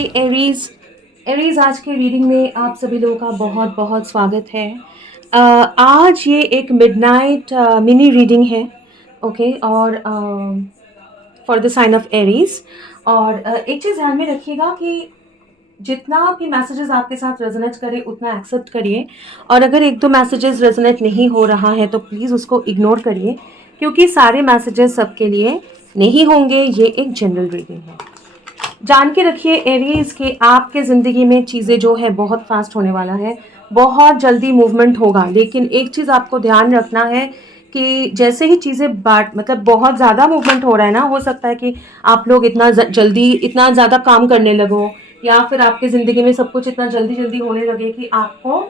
हाय Aries. Aries, आज के reading में आप सभी लोगों का बहुत बहुत स्वागत है। आज ये एक मिडनाइट मिनी रीडिंग है। ओके, और for the sign of Aries. और एक चीज़ ध्यान में रखिएगा कि जितना भी मैसेजेस आपके साथ रेजोनेट करे उतना एक्सेप्ट करिए, और अगर एक दो मैसेजेस रेजोनेट नहीं हो रहा है तो प्लीज़ उसको इग्नोर करिए, क्योंकि सारे मैसेजेस सबके लिए नहीं होंगे। ये एक जनरल रीडिंग है। जान के रखिए एरीज के आपके ज़िंदगी में चीज़ें जो है बहुत फास्ट होने वाला है, बहुत जल्दी मूवमेंट होगा। लेकिन एक चीज़ आपको ध्यान रखना है कि जैसे ही चीज़ें बाट मतलब बहुत ज़्यादा मूवमेंट हो रहा है ना, हो सकता है कि आप लोग जल्दी इतना ज़्यादा काम करने लगो, या फिर आपके ज़िंदगी में सब कुछ इतना जल्दी जल्दी होने लगे कि आपको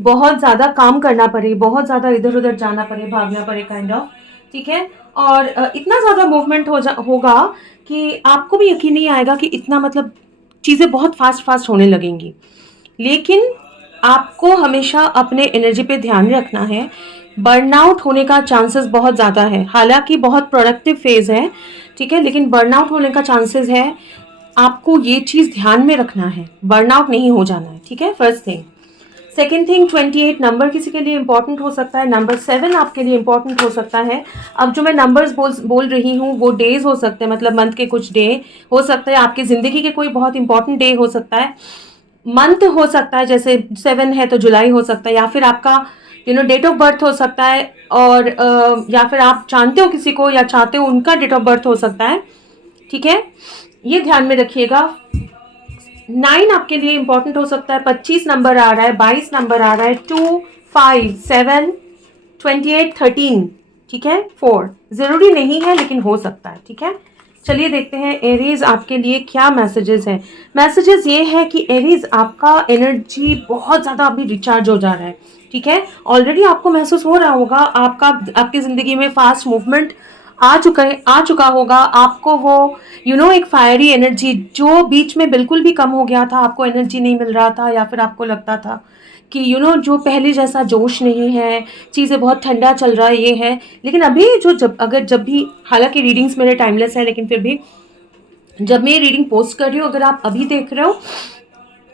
बहुत ज़्यादा काम करना पड़े, बहुत ज़्यादा इधर उधर जाना पड़े, भागना पड़े, काइंड ऑफ। ठीक है। और इतना ज़्यादा मूवमेंट होगा कि आपको भी यकीन नहीं आएगा कि इतना मतलब चीज़ें बहुत फास्ट फास्ट होने लगेंगी। लेकिन आपको हमेशा अपने एनर्जी पे ध्यान रखना है। बर्नआउट होने का चांसेस बहुत ज़्यादा है, हालांकि बहुत प्रोडक्टिव फेज है, ठीक है, लेकिन बर्नआउट होने का चांसेस है। आपको ये चीज़ ध्यान में रखना है, बर्नआउट नहीं हो जाना है। ठीक है, first thing. Second thing, 28 number किसी के लिए इंपॉर्टेंट हो सकता है, नंबर 7 आपके लिए इंपॉर्टेंट हो सकता है। अब जो मैं नंबर्स बोल रही हूँ वो डेज हो सकते हैं, मतलब मंथ के कुछ डे हो सकते हैं, आपकी ज़िंदगी के कोई बहुत इंपॉर्टेंट डे हो सकता है, मंथ हो सकता है, जैसे 7 है तो जुलाई हो सकता है, या फिर आपका डेट ऑफ बर्थ हो सकता है, और या फिर आप जानते हो किसी को या चाहते हो उनका डेट ऑफ बर्थ हो सकता है। ठीक है, ये ध्यान में रखिएगा। 9 आपके लिए इंपॉर्टेंट हो सकता है, 25 नंबर आ रहा है, 22 नंबर आ रहा है, 2, 5, 7, 28, 13। ठीक है, 4 जरूरी नहीं है लेकिन हो सकता है। ठीक है, चलिए देखते हैं एरीज आपके लिए क्या मैसेजेस हैं। मैसेजेस ये है कि एरीज आपका एनर्जी बहुत ज़्यादा अभी रिचार्ज हो जा रहा है। ठीक है, ऑलरेडी आपको महसूस हो रहा होगा, आपकी ज़िंदगी में फास्ट मूवमेंट आ चुका होगा। आपको वो एक फायरी एनर्जी जो बीच में बिल्कुल भी कम हो गया था, आपको एनर्जी नहीं मिल रहा था, या फिर आपको लगता था कि जो पहले जैसा जोश नहीं है, चीज़ें बहुत ठंडा चल रहा है, ये है। लेकिन अभी जब भी, हालांकि रीडिंग्स मेरे टाइमलेस है, लेकिन फिर भी जब मैं ये रीडिंग पोस्ट कर रही हूँ, अगर आप अभी देख रहे हो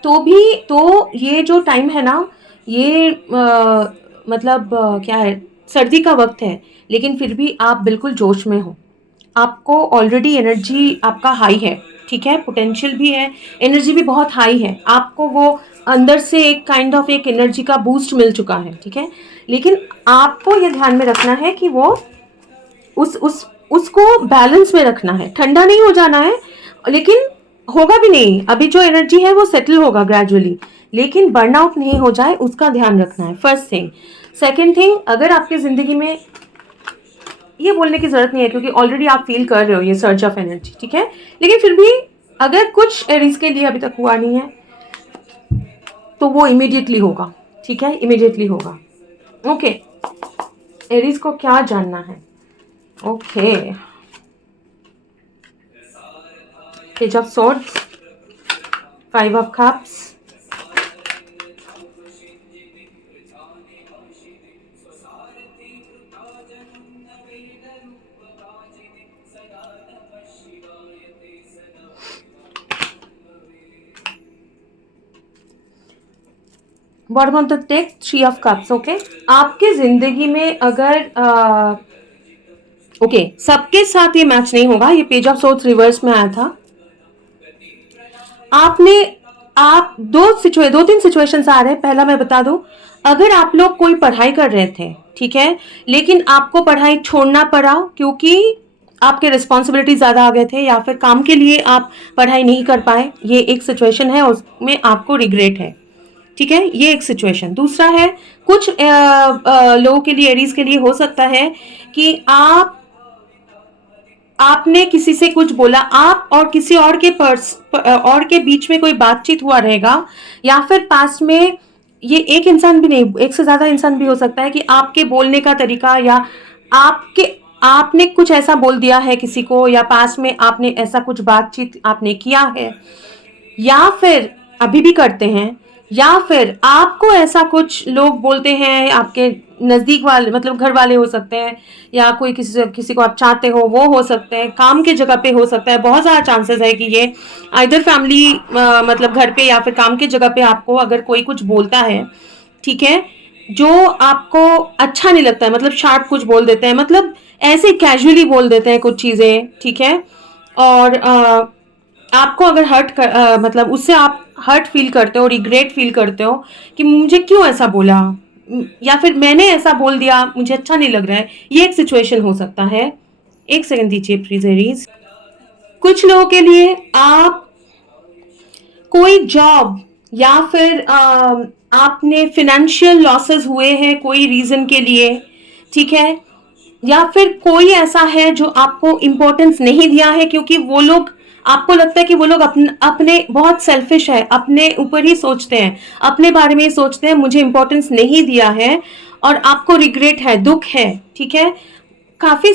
तो ये जो टाइम है ना, ये मतलब क्या है, सर्दी का वक्त है, लेकिन फिर भी आप बिल्कुल जोश में हो। आपको ऑलरेडी एनर्जी आपका हाई है। ठीक है, पोटेंशियल भी है, एनर्जी भी बहुत हाई है, आपको वो अंदर से एक काइंड ऑफ एक एनर्जी का बूस्ट मिल चुका है। ठीक है, लेकिन आपको ये ध्यान में रखना है कि वो उसको बैलेंस में रखना है, ठंडा नहीं हो जाना है, लेकिन होगा भी नहीं। अभी जो एनर्जी है वो सेटल होगा ग्रेजुअली, लेकिन बर्नआउट नहीं हो जाए उसका ध्यान रखना है, फर्स्ट थिंग। सेकेंड थिंग, अगर आपकी ज़िंदगी में, ये बोलने की जरूरत नहीं है क्योंकि ऑलरेडी आप फील कर रहे हो ये सर्च ऑफ एनर्जी। ठीक है, लेकिन फिर भी अगर कुछ एरीज के लिए अभी तक हुआ नहीं है तो वो इमीडिएटली होगा। ठीक है, इमीडिएटली होगा। ओके, एरीज को क्या जानना है? Okay, page of swords, 5 of cups, bottom of the deck, 3 of cups. Okay, आपके जिंदगी में अगर ओके, सबके साथ ये मैच नहीं होगा, ये पेज ऑफ सोर्ड्स रिवर्स में आया था। आप दो तीन सिचुएशंस आ रहे हैं। पहला मैं बता दूं, अगर आप लोग कोई पढ़ाई कर रहे थे, ठीक है, लेकिन आपको पढ़ाई छोड़ना पड़ा क्योंकि आपके रिस्पॉन्सिबिलिटी ज्यादा आ गए थे, या फिर काम के लिए आप पढ़ाई नहीं कर पाए, ये एक सिचुएशन है, उसमें आपको रिग्रेट है। ठीक है, ये एक सिचुएशन। दूसरा है, कुछ लोगों के लिए, एरीज के लिए हो सकता है कि आपने किसी से कुछ बोला, आप और किसी और के बीच में कोई बातचीत हुआ रहेगा, या फिर पास में, ये एक इंसान भी नहीं, एक से ज्यादा इंसान भी हो सकता है कि आपके बोलने का तरीका, या आपने कुछ ऐसा बोल दिया है किसी को, या पास में आपने ऐसा कुछ बातचीत आपने किया है, या फिर अभी भी करते हैं या फिर आपको ऐसा कुछ लोग बोलते हैं, आपके नज़दीक वाले मतलब घर वाले हो सकते हैं, या कोई किसी को आप चाहते हो वो हो सकते हैं, काम की जगह पे हो सकता है। बहुत ज़्यादा चांसेस है कि ये आइदर फैमिली मतलब घर पे या फिर काम की जगह पे आपको अगर कोई कुछ बोलता है, ठीक है, जो आपको अच्छा नहीं लगता है, मतलब शार्प कुछ बोल देते हैं, मतलब ऐसे कैजुअली बोल देते हैं कुछ चीज़ें, ठीक है, और आपको अगर मतलब उससे आप हर्ट फील करते हो, रिग्रेट फील करते हो कि मुझे क्यों ऐसा बोला, या फिर मैंने ऐसा बोल दिया, मुझे अच्छा नहीं लग रहा है, ये एक सिचुएशन हो सकता है। एक सेकंड दीजिए प्लीज एरीज। कुछ लोगों के लिए आप कोई जॉब या फिर आपने फिनेंशियल लॉसेस हुए हैं कोई रीजन के लिए, ठीक है, या फिर कोई ऐसा है जो आपको इम्पोर्टेंस नहीं दिया है, क्योंकि वो लोग, आपको लगता है कि वो लोग अपने बहुत सेल्फिश है, अपने ऊपर ही सोचते हैं, अपने बारे में ही सोचते हैं, मुझे इम्पोर्टेंस नहीं दिया है, और आपको रिग्रेट है, दुख है, ठीक है, काफी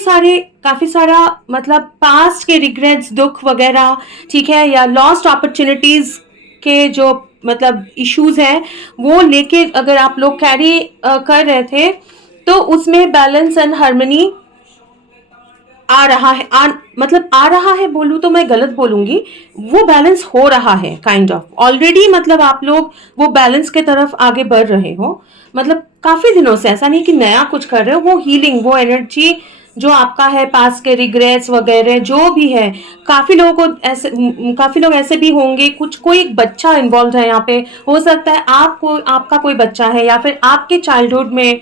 सारा मतलब पास्ट के रिग्रेट्स, दुख वगैरह, ठीक है, या लॉस्ट अपॉर्चुनिटीज के जो मतलब इश्यूज हैं, वो लेके अगर आप लोग कैरी कर रहे थे, तो उसमें बैलेंस एंड हार्मनी आ रहा है, मतलब आ रहा है बोलूँ तो मैं गलत बोलूंगी, वो बैलेंस हो रहा है काइंड ऑफ ऑलरेडी, मतलब आप लोग वो बैलेंस के तरफ आगे बढ़ रहे हो, मतलब काफी दिनों से, ऐसा नहीं कि नया कुछ कर रहे हो, वो हीलिंग, वो एनर्जी जो आपका है, पास के रिग्रेट्स वगैरह जो भी है, काफी लोगों को ऐसे, काफी लोग ऐसे भी होंगे, कुछ कोई एक बच्चा इन्वॉल्व है यहाँ पे, हो सकता है आपको, आपका कोई बच्चा है, या फिर आपके चाइल्डहुड में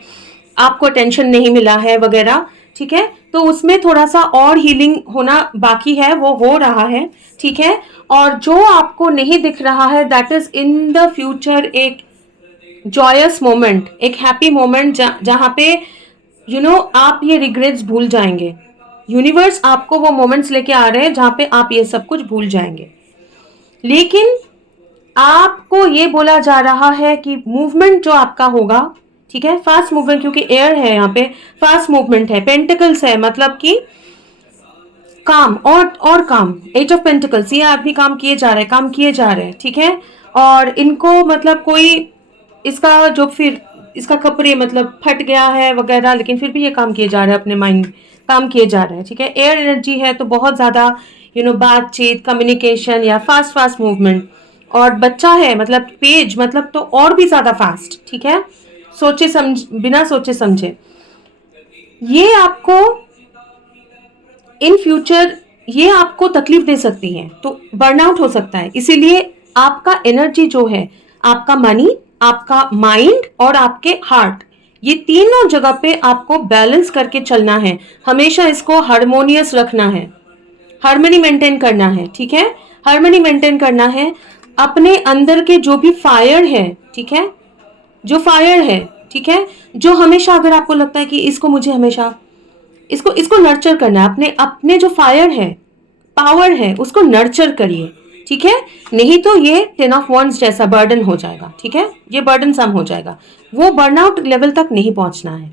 आपको अटेंशन नहीं मिला है वगैरह, ठीक है, तो उसमें थोड़ा सा और हीलिंग होना बाकी है, वो हो रहा है, ठीक है, और जो आपको नहीं दिख रहा है, that is in the future एक जॉयस मोमेंट, एक हैप्पी मोमेंट, जहां पे आप ये रिग्रेट्स भूल जाएंगे। यूनिवर्स आपको वो मोमेंट्स लेके आ रहे हैं जहां पे आप ये सब कुछ भूल जाएंगे, लेकिन आपको ये बोला जा रहा है कि मूवमेंट जो आपका होगा, ठीक है, फास्ट मूवमेंट, क्योंकि एयर है यहाँ पे, फास्ट मूवमेंट है, पेंटिकल्स है, मतलब कि काम और काम, एज ऑफ पेंटिकल्स, ये आदमी काम किए जा रहे हैं, काम किए जा रहे हैं, ठीक है, और इनको मतलब कोई इसका जो फिर इसका कपड़े मतलब फट गया है वगैरह, लेकिन फिर भी ये काम किए जा रहे हैं, अपने माइंड काम किए जा रहे हैं, ठीक है, एयर एनर्जी है तो बहुत ज़्यादा बातचीत, कम्युनिकेशन या फास्ट फास्ट मूवमेंट, और बच्चा है मतलब पेज, मतलब तो और भी ज़्यादा फास्ट, ठीक है, बिना सोचे समझे, ये आपको इन फ्यूचर ये आपको तकलीफ दे सकती है, तो बर्नआउट हो सकता है, इसीलिए आपका एनर्जी जो है, आपका मनी, आपका माइंड और आपके हार्ट, ये तीनों जगह पे आपको बैलेंस करके चलना है, हमेशा इसको हार्मोनियस रखना है, हार्मनी मेंटेन करना है, ठीक है, हार्मनी मेंटेन करना है, अपने अंदर के जो भी फायर है, ठीक है, जो फायर है, ठीक है, जो हमेशा अगर आपको लगता है कि इसको मुझे हमेशा इसको इसको नर्चर करना है, अपने अपने जो फायर है, पावर है, उसको नर्चर करिए, ठीक है, नहीं तो ये 10 ऑफ wands जैसा बर्डन हो जाएगा, ठीक है, ये बर्डन सम हो जाएगा, वो बर्नआउट लेवल तक नहीं पहुंचना है,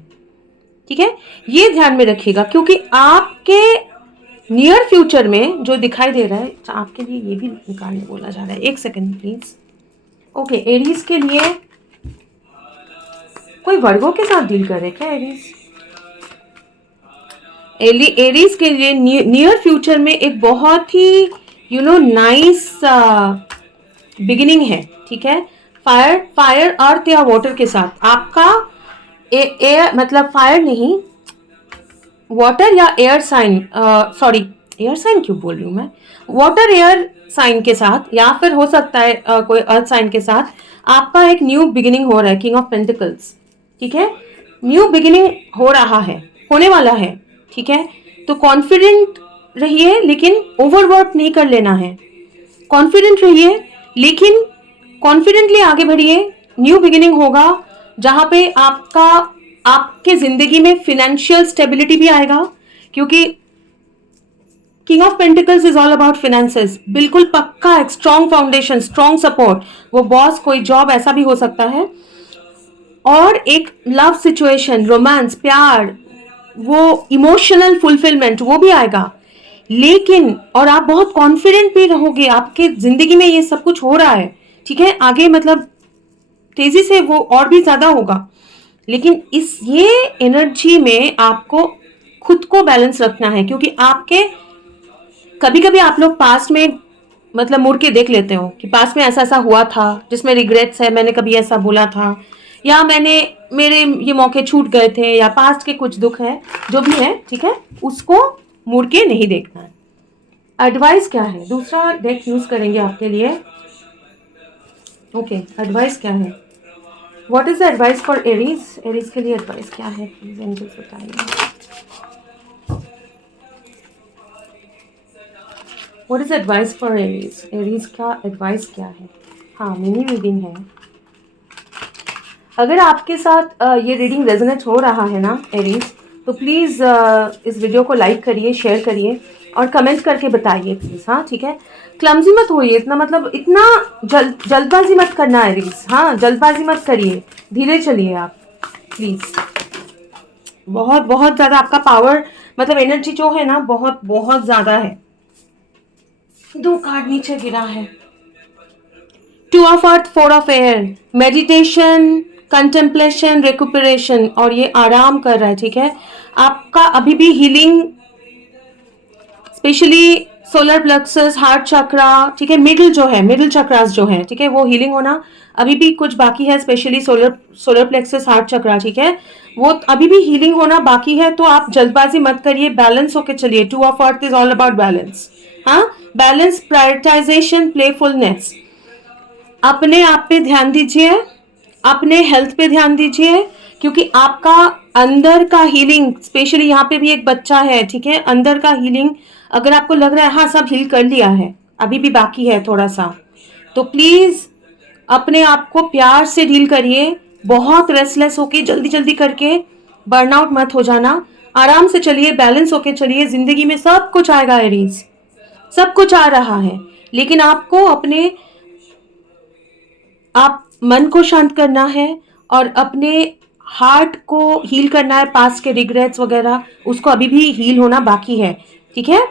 ठीक है, ये ध्यान में रखिएगा, क्योंकि आपके नियर फ्यूचर में जो दिखाई दे रहा है, आपके लिए ये भी निकालने बोला जा रहा है, एक सेकेंड प्लीज। ओके, एरीज के लिए कोई वर्गों के साथ डील कर रहे क्या एरीज? एरीज के लिए नियर फ्यूचर में एक बहुत ही नाइस बिगिनिंग है, ठीक है, फायर अर्थ या वाटर के साथ आपका एयर, मतलब फायर नहीं, वाटर या air sign, sorry air sign क्यों बोल रही हूँ मैं, वाटर एयर साइन के साथ, या फिर हो सकता है कोई अर्थ साइन के साथ आपका एक न्यू बिगिनिंग हो रहा है, किंग ऑफ पेंटिकल्स, ठीक है, न्यू बिगिनिंग हो रहा है, होने वाला है, ठीक है, तो कॉन्फिडेंट रहिए, लेकिन ओवरवर्क नहीं कर लेना है, कॉन्फिडेंट रहिए, लेकिन कॉन्फिडेंटली आगे बढ़िए, न्यू बिगिनिंग होगा, जहां पे आपके जिंदगी में फिनेंशियल स्टेबिलिटी भी आएगा, क्योंकि king of pentacles is all about finances, बिल्कुल पक्का एक स्ट्रॉन्ग फाउंडेशन, स्ट्रॉन्ग सपोर्ट, वो बॉस, कोई जॉब ऐसा भी हो सकता है, और एक लव सिचुएशन, रोमांस, प्यार, वो इमोशनल फुलफिलमेंट, वो भी आएगा, लेकिन और आप बहुत कॉन्फिडेंट भी रहोगे, आपके जिंदगी में ये सब कुछ हो रहा है, ठीक है, आगे मतलब तेजी से वो और भी ज्यादा होगा, लेकिन इस ये एनर्जी में आपको खुद को बैलेंस रखना है, क्योंकि आपके कभी कभी आप लोग पास्ट में मतलब मुड़ के देख लेते हो कि पास्ट में ऐसा ऐसा हुआ था जिसमें रिग्रेट्स है, मैंने कभी ऐसा बोला था, या मैंने मेरे ये मौके छूट गए थे, या पास्ट के कुछ दुख है, जो भी है, ठीक है, उसको मुड़ के नहीं देखना है। एडवाइस क्या है, दूसरा डेक यूज करेंगे आपके लिए। ओके, एडवाइस क्या है, what is the advice for Aries? Aries के लिए एडवाइस क्या है, प्लीज एंजल्स बताइए। What is advice for Aries? Aries का एडवाइस क्या है? हाँ, मिनी रीडिंग है। अगर आपके साथ ये रीडिंग रेजोनेट हो रहा है ना एरीज, तो प्लीज़ इस वीडियो को लाइक करिए, शेयर करिए और कमेंट करके बताइए प्लीज़। हाँ, ठीक है, क्लमजी मत होइए इतना, मतलब इतना जल्दबाजी मत करना एरीज। हाँ, जल्दबाजी मत करिए, धीरे चलिए आप प्लीज़। बहुत बहुत ज़्यादा आपका पावर, मतलब एनर्जी जो है ना, बहुत बहुत ज़्यादा है। 2 कार्ड नीचे गिरा है, 2 of earth, 4 of air, meditation, contemplation, recuperation, और ये आराम कर रहा है, ठीक है। आपका अभी भी healing, specially solar plexus, heart chakra, ठीक है, मिडिल जो है, मिडिल चक्रास जो है, ठीक है, वो हीलिंग होना अभी भी कुछ बाकी है, specially solar plexus, heart chakra, ठीक है, वो अभी भी हीलिंग होना बाकी है। तो आप जल्दबाजी मत करिए, बैलेंस होके चलिए। 2 of earth is all about balance. हाँ, बैलेंस, प्रायोरिटाइजेशन, प्लेफुलनेस। अपने आप पे ध्यान दीजिए, अपने हेल्थ पे ध्यान दीजिए, क्योंकि आपका अंदर का हीलिंग, स्पेशली यहाँ पे भी एक बच्चा है, ठीक है, अंदर का हीलिंग अगर आपको लग रहा है हाँ सब हील कर लिया है, अभी भी बाकी है थोड़ा सा, तो प्लीज अपने आप को प्यार से डील करिए। बहुत रेस्टलेस होके जल्दी जल्दी करके बर्नआउट मत हो जाना, आराम से चलिए, बैलेंस होके चलिए। जिंदगी में सब कुछ आएगा एरीज, सब कुछ आ रहा है, लेकिन आपको अपने आप मन को शांत करना है और अपने हार्ट को हील करना है। पास्ट के रिग्रेट्स वगैरह, उसको अभी भी हील होना बाकी है, ठीक है।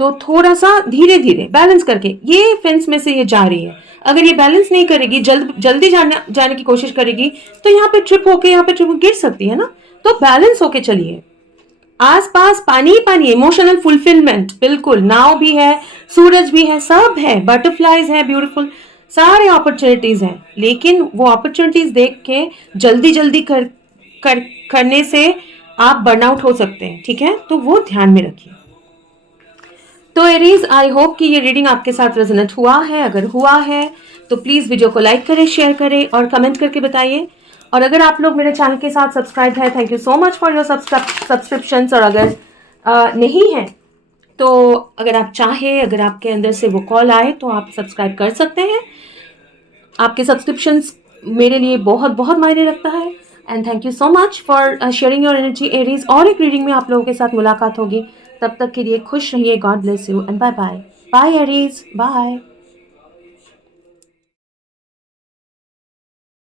तो थोड़ा सा धीरे धीरे बैलेंस करके, ये फेंस में से ये जा रही है, अगर ये बैलेंस नहीं करेगी, जल्दी जाने की कोशिश करेगी, तो यहाँ पे ट्रिप होके, यहाँ पे ट्रिप गिर सकती है ना। तो बैलेंस होके चलिए, आसपास पानी ही पानी, इमोशनल फुलफिलमेंट, बिल्कुल, नाव भी है, सूरज भी है, सब है, बटरफ्लाईज है, ब्यूटीफुल, सारे अपॉर्चुनिटीज हैं, लेकिन वो अपॉर्चुनिटीज देख के जल्दी जल्दी करने से आप बर्नआउट हो सकते हैं, ठीक है, तो वो ध्यान में रखिए। तो एरीज, आई होप कि ये रीडिंग आपके साथ रेजोनेट हुआ है। अगर हुआ है तो प्लीज वीडियो को लाइक करें, शेयर करें और कमेंट करके बताइए। और अगर आप लोग मेरे चैनल के साथ सब्सक्राइब है, thank you so much for your subscriptions. और अगर नहीं है तो अगर आप चाहे, अगर आपके अंदर से वो कॉल आए तो आप सब्सक्राइब कर सकते हैं। आपके सब्सक्रिप्शंस मेरे लिए बहुत बहुत मायने रखता है। And thank you so much for sharing your energy Aries. और एक रीडिंग में आप लोगों के साथ मुलाकात होगी, तब तक के लिए खुश रहिए, God bless you and bye bye. Bye Aries, bye.